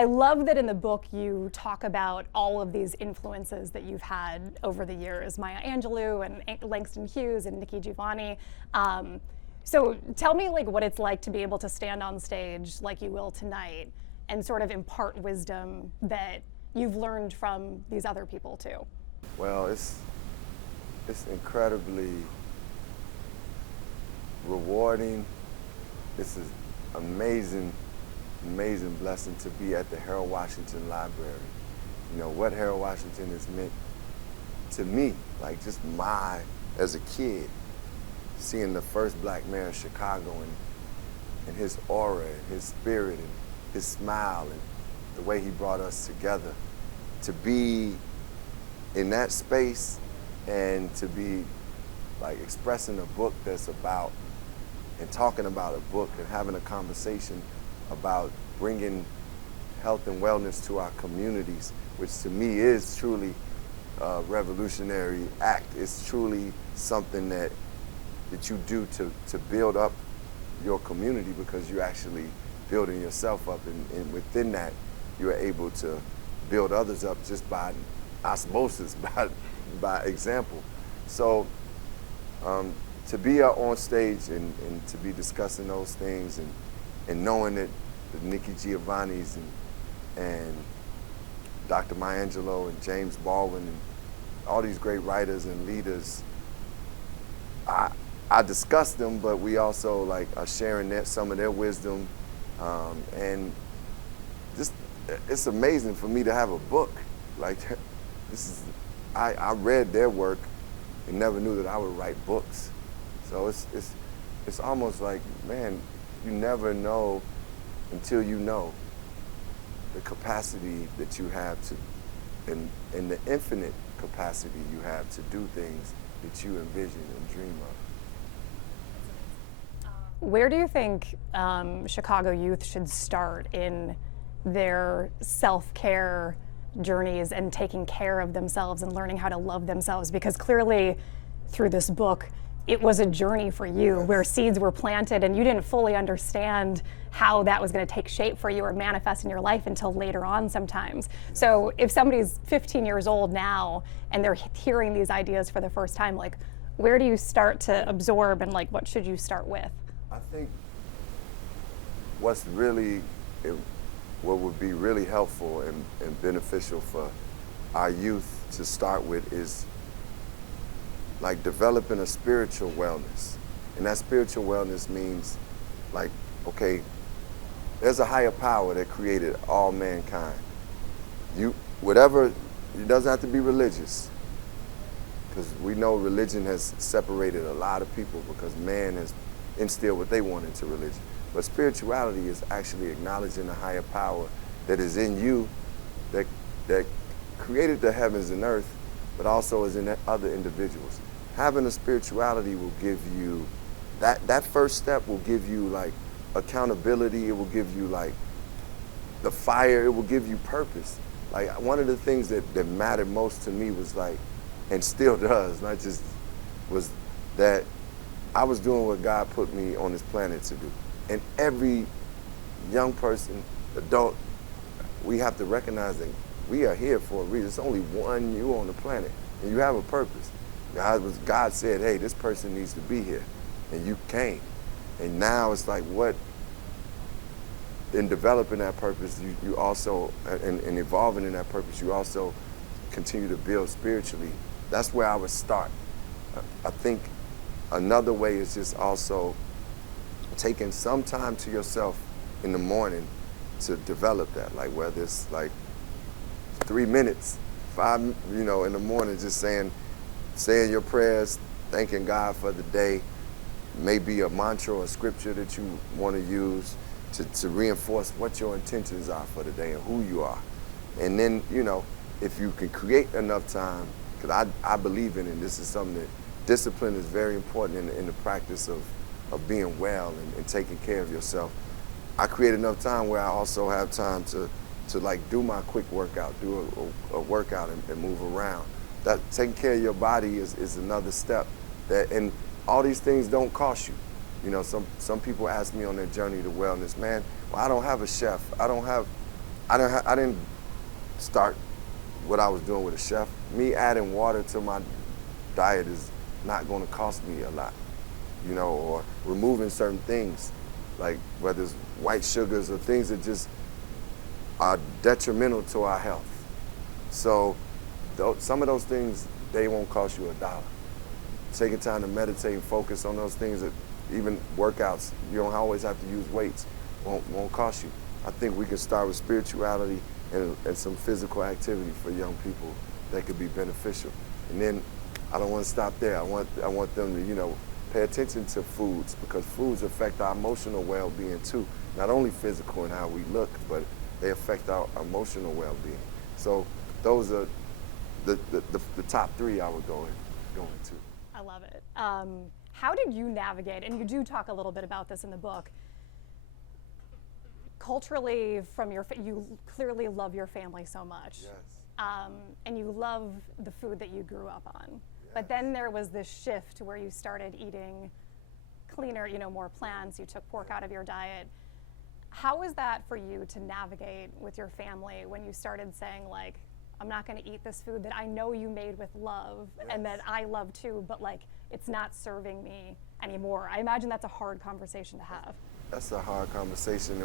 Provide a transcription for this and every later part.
I love that in the book you talk about all of these influences that you've had over the years, Maya Angelou and Langston Hughes and Nikki Giovanni. So tell me like what it's like to be able to stand on stage like you will tonight and sort of impart wisdom that you've learned from these other people too. Well, it's incredibly rewarding. It's an amazing blessing to be at the Harold Washington Library. You know, what Harold Washington has meant to me, like just as a kid, seeing the first black mayor of Chicago and his aura and his spirit and his smile and the way he brought us together. To be in that space and to be like expressing a book that's about and talking about a book and having a conversation about bringing health and wellness to our communities, which to me is truly a revolutionary act. It's truly something that you do to build up your community, because you're actually building yourself up, and within that you're able to build others up just by osmosis, by example. So to be up on stage and to be discussing those things and knowing that the Nikki Giovanni's and Dr. Maya Angelou and James Baldwin and all these great writers and leaders, I discuss them, but we also like are sharing some of their wisdom, and just it's amazing for me to have a book like this. I read their work and never knew that I would write books. So it's almost like, man, you never know until you know the capacity that you have to, and the infinite capacity you have to do things that you envision and dream of. Where do you think Chicago youth should start in their self-care journeys and taking care of themselves and learning how to love themselves? Because clearly through this book, it was a journey for you where seeds were planted and you didn't fully understand how that was going to take shape for you or manifest in your life until later on sometimes. So if somebody's 15 years old now and they're hearing these ideas for the first time, like where do you start to absorb and like what should you start with? I think what would be really helpful and beneficial for our youth to start with is like developing a spiritual wellness. And that spiritual wellness means like, okay, there's a higher power that created all mankind. It doesn't have to be religious, because we know religion has separated a lot of people because man has instilled what they want into religion. But spirituality is actually acknowledging the higher power that is in you, that created the heavens and earth, but also is in other individuals. Having a spirituality will give you, that first step will give you like accountability, it will give you like the fire, it will give you purpose. Like one of the things that mattered most to me was like, and still does, not just, was that I was doing what God put me on this planet to do. And every young person, adult, we have to recognize that we are here for a reason. There's only one you on the planet, and you have a purpose. God said, hey, this person needs to be here, and you came. And now it's like what, in developing that purpose, you also, and evolving in that purpose, you also continue to build spiritually. That's where I would start. I think another way is just also taking some time to yourself in the morning to develop that. Like whether it's like 3 minutes, 5, in the morning, just saying your prayers, thanking God for the day, maybe a mantra or a scripture that you want to use to reinforce what your intentions are for the day and who you are. And then, if you can create enough time, because I believe in it, and this is something that discipline is very important in the practice of being well and taking care of yourself. I create enough time where I also have time to like do my quick workout, do a workout and move around. That taking care of your body is another step. And all these things don't cost you. Some people ask me on their journey to wellness, man, well, I don't have a chef. I I didn't start what I was doing with a chef. Me adding water to my diet is not going to cost me a lot, you know, or removing certain things, like whether it's white sugars or things that just are detrimental to our health. So some of those things, they won't cost you $1. Taking time to meditate and focus on those things, that even workouts, you don't always have to use weights, won't cost you. I think we can start with spirituality and some physical activity for young people that could be beneficial. And then I don't want to stop there. I want them to, you know, pay attention to foods, because foods affect our emotional well-being too. Not only physical and how we look, but they affect our emotional well-being. So those are the top three I would go into. I love it. How did you navigate, and you do talk a little bit about this in the book, culturally from you clearly love your family so much. Yes. And you love the food that you grew up on. Yes. But then there was this shift where you started eating cleaner, you know, more plants, you took pork out of your diet. How was that for you to navigate with your family when you started saying, like, I'm not going to eat this food that I know you made with love, yes, and that I love too, but like it's not serving me anymore? I imagine that's a hard conversation to have. That's a hard conversation,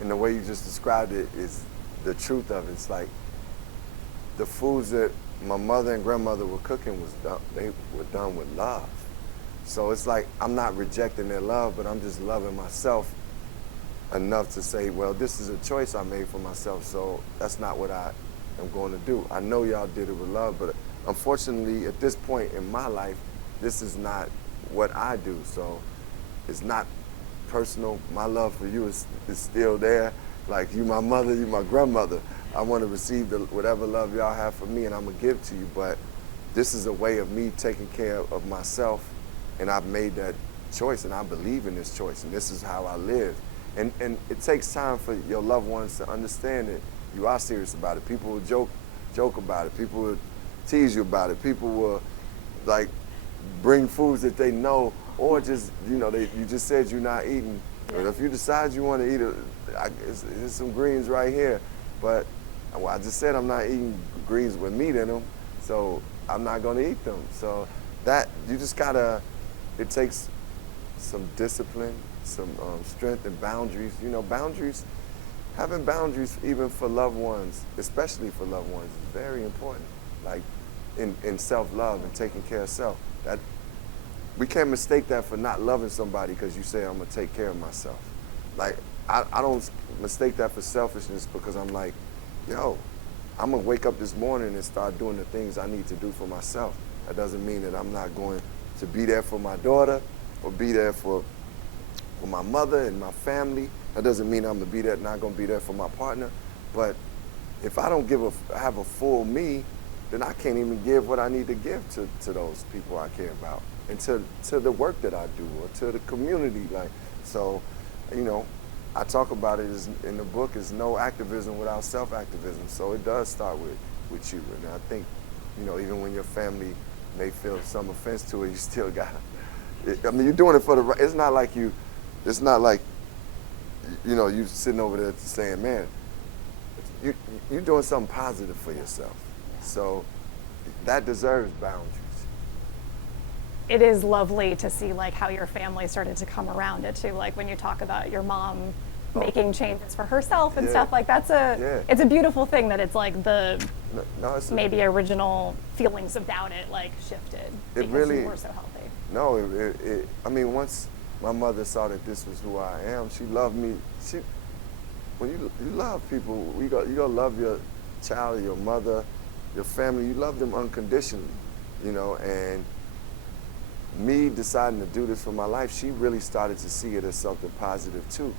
and the way you just described it is the truth of it. It's like the foods that my mother and grandmother were cooking they were done with love. So it's like I'm not rejecting their love, but I'm just loving myself enough to say, well, this is a choice I made for myself, so that's not what I am going to do. I know y'all did it with love, but unfortunately, at this point in my life, this is not what I do. So it's not personal. My love for you is still there. Like, you my mother, you my grandmother. I want to receive whatever love y'all have for me, and I'm going to give to you. But this is a way of me taking care of myself, and I've made that choice, and I believe in this choice, and this is how I live. And it takes time for your loved ones to understand that you are serious about it. People will joke about it. People will tease you about it. People will, like, bring foods that they know, or just, you know, you just said you're not eating. But if you decide you want to eat it, there's some greens right here. But I just said I'm not eating greens with meat in them, so I'm not going to eat them. So that, you just gotta, it takes some discipline, some strength and boundaries. You know, boundaries, having boundaries even for loved ones, especially for loved ones, is very important. Like in self-love and taking care of self. That, we can't mistake that for not loving somebody because you say, I'm gonna take care of myself. Like, I don't mistake that for selfishness, because I'm like, yo, I'm gonna wake up this morning and start doing the things I need to do for myself. That doesn't mean that I'm not going to be there for my daughter or be there for my mother and my family. That doesn't mean I'm not gonna be there for my partner. But if I don't have a full me, then I can't even give what I need to give to those people I care about, and to the work that I do, or to the community. Like, so, you know, I talk about it in the book as no activism without self-activism. So it does start with you. And I think, you know, even when your family may feel some offense to it, you still got it. I mean, you're doing it for the, it's not like, you know, you sitting over there saying, man, you're doing something positive for yourself. So that deserves boundaries. It is lovely to see, like, how your family started to come around it too. Like when you talk about your mom making changes for herself and stuff, like it's a beautiful thing that it's like maybe original feelings about it like shifted because you were so healthy. No, I mean, once my mother saw that this was who I am, she loved me. When you love people, you gotta love your child, your mother, your family. You love them unconditionally, you know. And me deciding to do this for my life, she really started to see it as something positive too.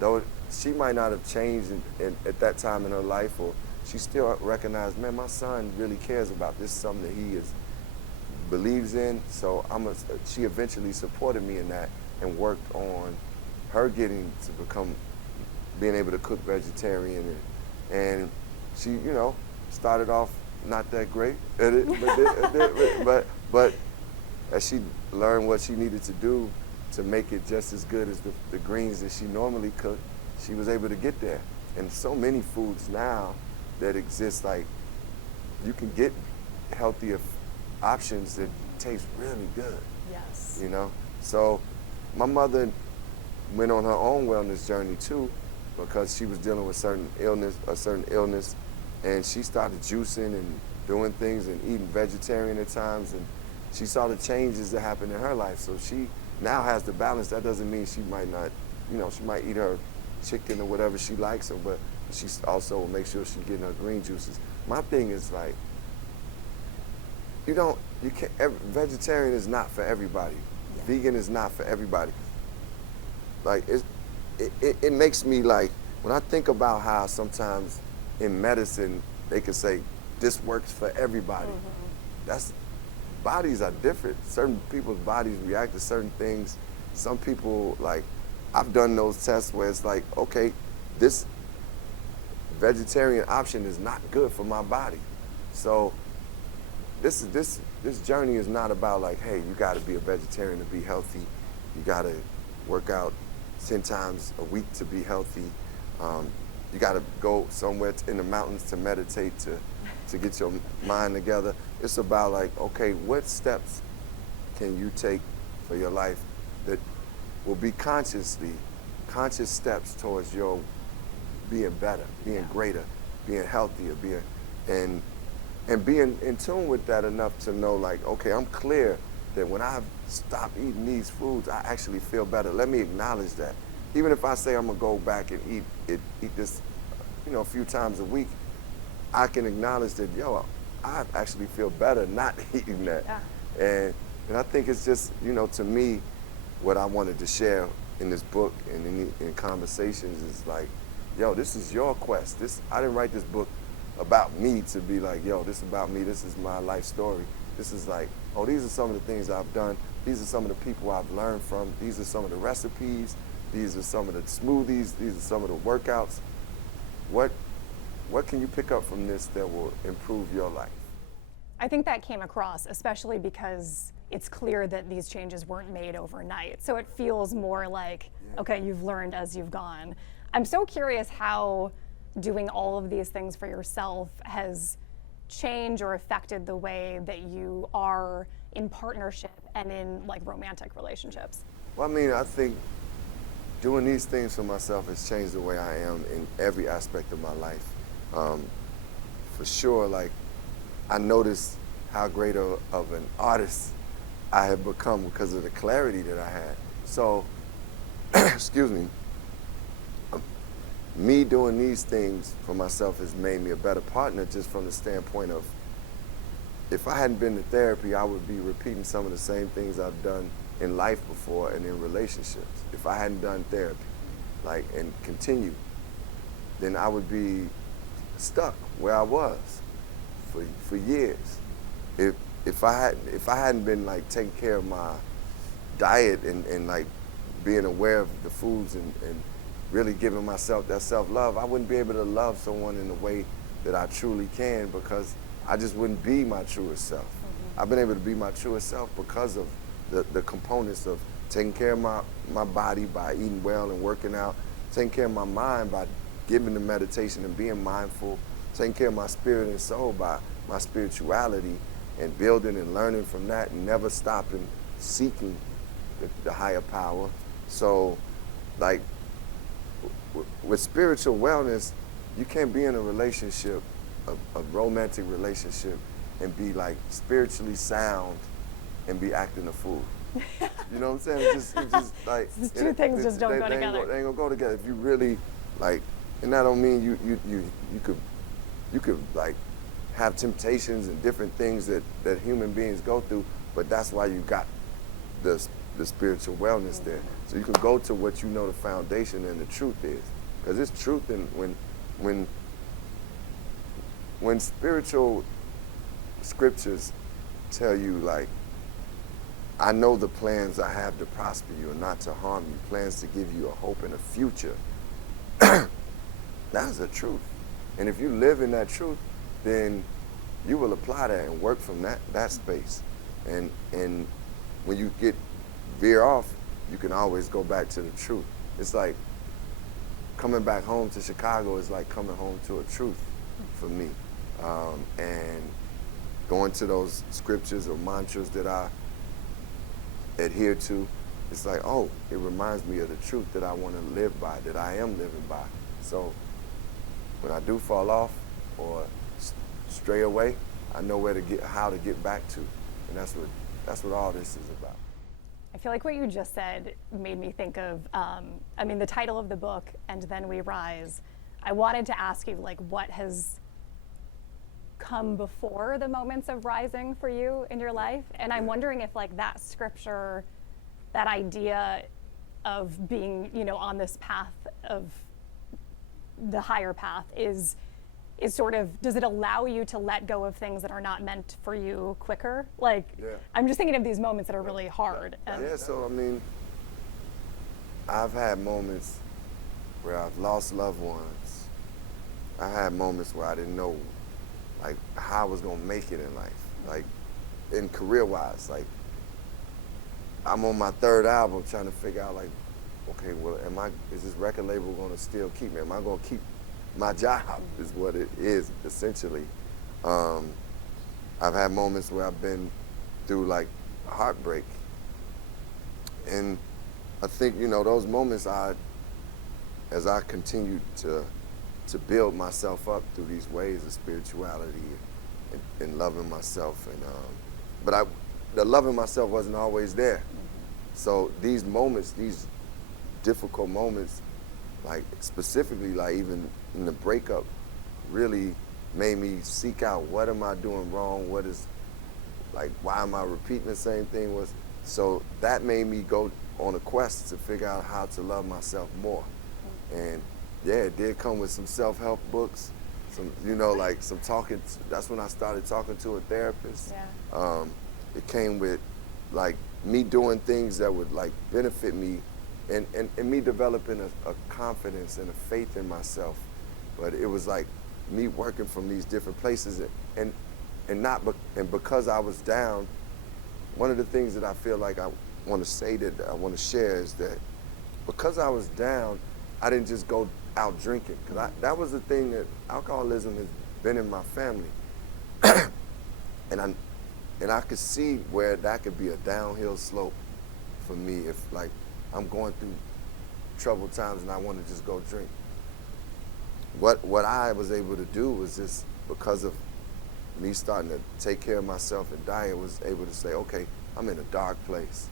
Though she might not have changed at that time in her life, or she still recognized, man, my son really cares about this, something that he believes in. So she eventually supported me in that and worked on her getting to being able to cook vegetarian, and she, you know, started off not that great at it, but as she learned what she needed to do to make it just as good as the greens that she normally cooked, she was able to get there. And so many foods now that exist, like you can get healthier options that taste really good, Yes. you know? So my mother went on her own wellness journey too, because she was dealing with a certain illness, and she started juicing and doing things and eating vegetarian at times, and she saw the changes that happened in her life. So she now has the balance. That doesn't mean she might not, she might eat her chicken or whatever she likes, but she also will make sure she's getting her green juices. My thing is like, you can't, vegetarian is not for everybody. Yeah. Vegan is not for everybody. Like, it makes me like, when I think about how sometimes in medicine, they can say, this works for everybody. Bodies are different. Certain people's bodies react to certain things. Some people, like, I've done those tests where it's like, okay, this vegetarian option is not good for my body. So this journey is not about like, hey, you gotta be a vegetarian to be healthy. You gotta work out 10 times a week to be healthy. You gotta go somewhere in the mountains to meditate to get your mind together. It's about like, okay, what steps can you take for your life that will be conscious steps towards your being better, being greater, being healthier, and being in tune with that enough to know like, okay, I'm clear that when I stop eating these foods, I actually feel better. Let me acknowledge that. Even if I say I'm gonna go back and eat this, a few times a week, I can acknowledge that, I actually feel better not eating that. Yeah. And I think it's just, to me, what I wanted to share in this book and in conversations is like, this is your quest. I didn't write this book about me to be like, this is about me, this is my life story. This is like, these are some of the things I've done. These are some of the people I've learned from. These are some of the recipes. These are some of the smoothies. These are some of the workouts. What can you pick up from this that will improve your life? I think that came across, especially because it's clear that these changes weren't made overnight. So it feels more like, okay, you've learned as you've gone. I'm so curious how doing all of these things for yourself has changed or affected the way that you are in partnership and in like romantic relationships. Well, I think doing these things for myself has changed the way I am in every aspect of my life. For sure, like, I noticed how great of an artist I have become because of the clarity that I had. So, excuse me, me doing these things for myself has made me a better partner, just from the standpoint of, if I hadn't been to therapy, I would be repeating some of the same things I've done in life before and in relationships. If I hadn't done therapy, and continued, then I would be stuck where I was for years. If I hadn't been like taking care of my diet and like being aware of the foods and really giving myself that self-love, I wouldn't be able to love someone in the way that I truly can, because I just wouldn't be my truest self. I've been able to be my truest self because of the components of taking care of my body by eating well and working out, taking care of my mind by giving the meditation and being mindful, taking care of my spirit and soul by my spirituality and building and learning from that and never stopping seeking the higher power. So, like, with spiritual wellness, you can't be in a relationship, a romantic relationship, and be like spiritually sound and be acting a fool. You know what I'm saying? It's just like These two things just don't go together. They ain't gonna go together. If you really like, and that don't mean you could like have temptations and different things that human beings go through, but that's why you got the spiritual wellness there. So you can go to what you know the foundation and the truth is, because it's truth. And when spiritual scriptures tell you like, I know the plans I have to prosper you and not to harm you, plans to give you a hope and a future, that's the truth. And if you live in that truth, then you will apply that and work from that space. And when you veer off, you can always go back to the truth. It's like coming back home to Chicago is like coming home to a truth for me. And going to those scriptures or mantras that I adhere to, it's like, oh, it reminds me of the truth that I want to live by, that I am living by. So when I do fall off or stray away, I know how to get back to. And that's what all this is about. I feel like what you just said made me think of, the title of the book, And Then We Rise. I wanted to ask you, like, what has come before the moments of rising for you in your life? And I'm wondering if, like, that scripture, that idea of being, on this path of the higher path is sort of, does it allow you to let go of things that are not meant for you quicker? Like, I'm just thinking of these moments that are really hard. So I've had moments where I've lost loved ones. I had moments where I didn't know, like, how I was gonna make it in life, like, in career-wise. Like, I'm on my third album trying to figure out, like, okay, well, is this record label gonna still keep me? Am I gonna keep my job? Is what it is, essentially. I've had moments where I've been through, like, heartbreak. And I think, those moments, as I continued to build myself up through these ways of spirituality and loving myself, but the loving myself wasn't always there. So these moments, these difficult moments, like specifically, like even in the breakup, really made me seek out, what am I doing wrong? What is, like, why am I repeating the same thing? So that made me go on a quest to figure out how to love myself more. And yeah, it did come with some self-help books, some, like some talking. That's when I started talking to a therapist. Yeah. It came with, like, me doing things that would, like, benefit me, and me developing a confidence and a faith in myself. But it was like me working from these different places, and because I was down. One of the things that I feel like I want to say, that I want to share, is that because I was down, I didn't just go out drinking, because that was the thing, that alcoholism has been in my family. And I could see where that could be a downhill slope for me if, like, I'm going through troubled times and I want to just go drink. What I was able to do was just, because of me starting to take care of myself and diet, was able to say, okay, I'm in a dark place.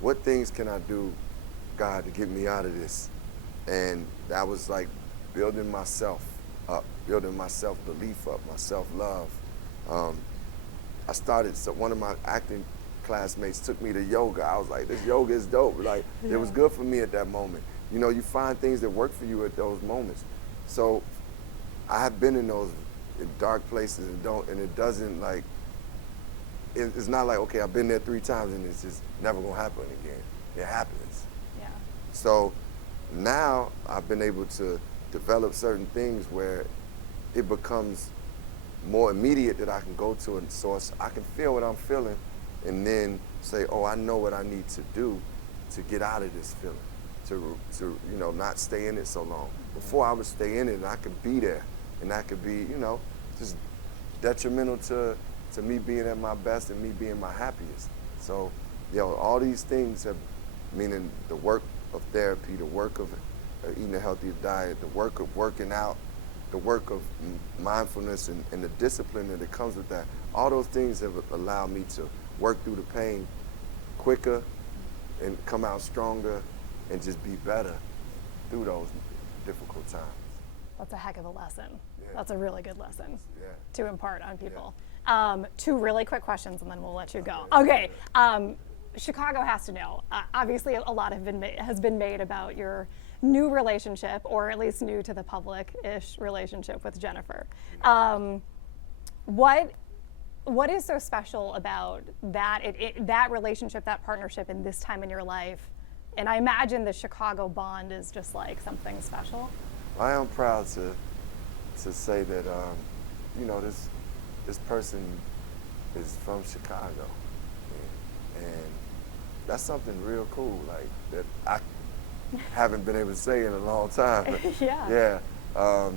What things can I do, God, to get me out of this? And that was like building myself up, building my self-belief up, my self-love. I started, so one of my acting classmates took me to yoga. I was like, this yoga is dope. Like, it was good for me at that moment. You find things that work for you at those moments. So I have been in those dark places, and it doesn't, like, it's not like, okay, I've been there 3 times and it's just never gonna happen again. It happens. Yeah. So now I've been able to develop certain things where it becomes more immediate, that I can go to a source, I can feel what I'm feeling, and then say, oh, I know what I need to do to get out of this feeling, to not stay in it so long. Before I would stay in it, and I could be there, and that could be, just detrimental to me being at my best and me being my happiest. So, all these things have, meaning the work of therapy, the work of eating a healthier diet, the work of working out, the work of mindfulness, and the discipline that comes with that. All those things have allowed me to work through the pain quicker and come out stronger and just be better through those difficult times. That's a heck of a lesson. Yeah. That's a really good lesson to impart on people. Yeah. 2 really quick questions, and then we'll let you go. Okay. Chicago has to know. Obviously, a lot has been made about your new relationship, or at least new to the public-ish relationship with Jennifer. What is so special about that that relationship, that partnership, in this time in your life? And I imagine the Chicago bond is just like something special. I am proud to say that this person is from Chicago, and that's something real cool. Like, that haven't been able to say in a long time. Yeah. Yeah.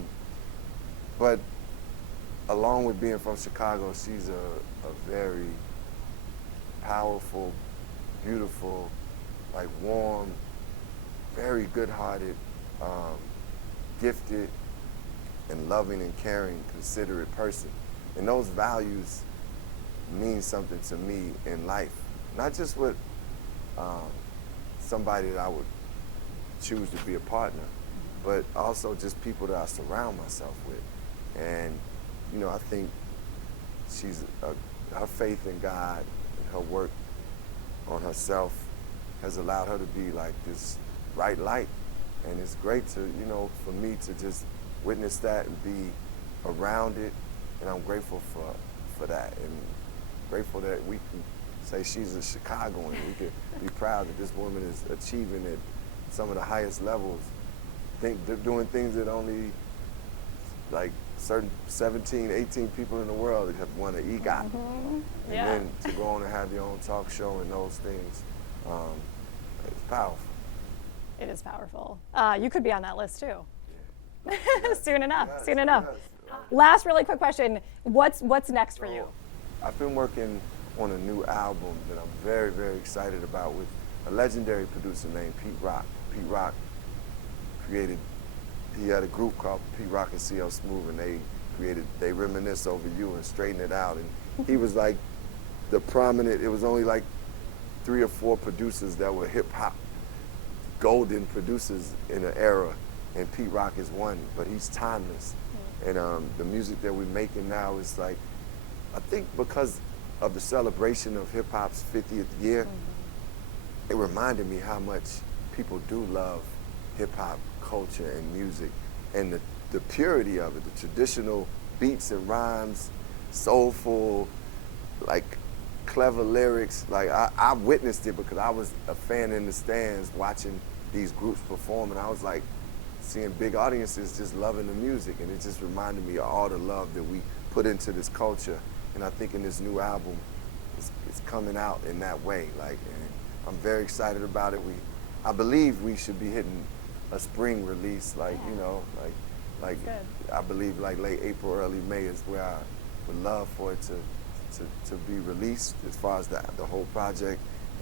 But along with being from Chicago, she's a very powerful, beautiful, like warm, very good-hearted, gifted, and loving and caring, considerate person. And those values mean something to me in life. Not just with somebody that I would choose to be a partner, but also just people that I surround myself with. And, you know, I think her faith in God and her work on herself has allowed her to be like this bright light. And it's great to, you know, for me to just witness that and be around it. And I'm grateful for that, and grateful that we can say she's a Chicagoan. We can be proud that this woman is achieving at some of the highest levels, doing things that only like certain 17, 18 people in the world have won an EGOT. Mm-hmm. And Yeah. then to go on and have your own talk show and those things, it's powerful. It is powerful. You could be on that list too. Yeah. Soon enough. Yes, Soon enough. yes. Last really quick question. What's next for you? I've been working on a new album that I'm very, very excited about with a legendary producer named Pete Rock. Pete Rock he had a group called Pete Rock and CL Smooth, and they reminisce over you and straighten it out. And he was like it was only like 3 or 4 producers that were hip hop golden producers in an era, and Pete Rock is one, but he's timeless. And the music that we're making now is like, I think because of the celebration of hip hop's 50th year, it reminded me how much people do love hip hop culture and music, and the purity of it, the traditional beats and rhymes, soulful, like clever lyrics. Like I witnessed it because I was a fan in the stands watching these groups perform, and I was like seeing big audiences just loving the music, and it just reminded me of all the love that we put into this culture. And I think in this new album, it's coming out in that way. Like, and I'm very excited about it. I believe we should be hitting a spring release, like, you know, like I believe like late April, early May is where I would love for it to be released as far as the whole project.